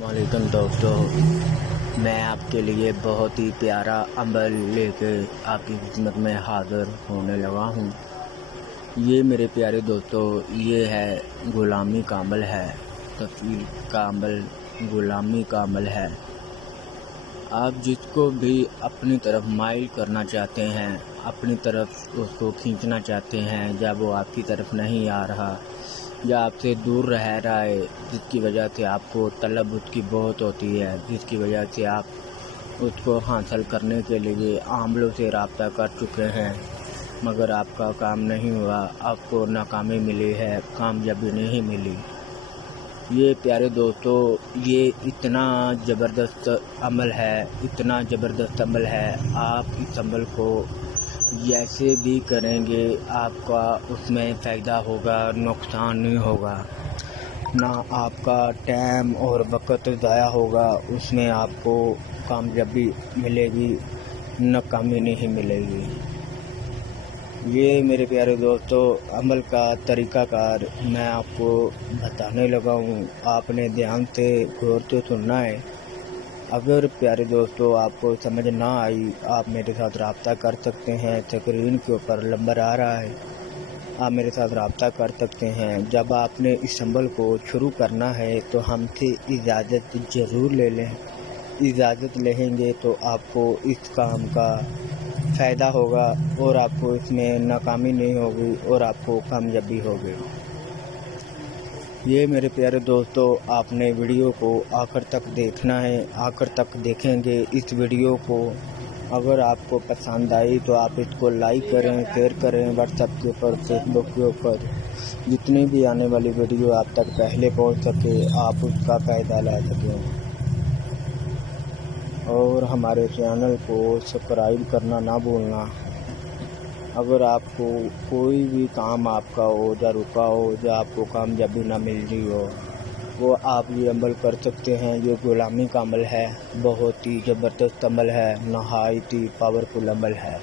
वालेकुम दोस्तों, मैं आपके लिए बहुत ही प्यारा अमल लेके आपकी खिदमत में हाज़िर होने लगा हूँ। ये मेरे प्यारे दोस्तों, ये है ग़ुलामी का अमल है। तफ़सील का अमल ग़ुलामी का अमल है। आप जिसको भी अपनी तरफ माइल करना चाहते हैं, अपनी तरफ उसको खींचना चाहते हैं, जब वो आपकी तरफ नहीं आ रहा या आपसे दूर रह रहा है, जिसकी वजह से आपको तलब उसकी बहुत होती है, जिसकी वजह से आप उसको हासिल करने के लिए आमलों से रब्ता कर चुके हैं, मगर आपका काम नहीं हुआ, आपको नाकामी मिली है, कामयाबी नहीं मिली। ये प्यारे दोस्तों, ये इतना ज़बरदस्त अमल है, इतना ज़बरदस्त अमल है। आप इस अमल को जैसे भी करेंगे आपका उसमें फ़ायदा होगा, नुकसान नहीं होगा। ना आपका टाइम और वक़्त ज़ाया होगा, उसमें आपको कामयाबी मिलेगी, नाकामी नहीं मिलेगी। ये मेरे प्यारे दोस्तों, अमल का तरीक़ाकार मैं आपको बताने लगा हूँ। आपने ध्यान से गौर से सुनना है। अगर प्यारे दोस्तों आपको समझ ना आई, आप मेरे साथ रब्ता कर सकते हैं। स्क्रीन के ऊपर नंबर आ रहा है, आप मेरे साथ रब्ता कर सकते हैं। जब आपने इस अमल को शुरू करना है तो हमसे इजाज़त ज़रूर ले लें। इजाज़त लेंगे तो आपको इस काम का फ़ायदा होगा और आपको इसमें नाकामी नहीं होगी और आपको कामयाबी होगी। ये मेरे प्यारे दोस्तों, आपने वीडियो को आखिर तक देखना है। आखिर तक देखेंगे इस वीडियो को। अगर आपको पसंद आई तो आप इसको लाइक करें, शेयर करें, व्हाट्सएप के ऊपर, फेसबुक के ऊपर। जितनी भी आने वाली वीडियो आप तक पहले पहुंच सके, आप उसका फ़ायदा ला सकें। और हमारे चैनल को सब्सक्राइब करना ना भूलना। अगर आपको कोई भी काम आपका हो या रुका हो या आपको कामयाबी ना मिल रही हो, वो आप ये अमल कर सकते हैं। ये ग़ुलामी का अमल है, बहुत ही ज़बरदस्त अमल है, नहायत ही पावरफुल अमल है।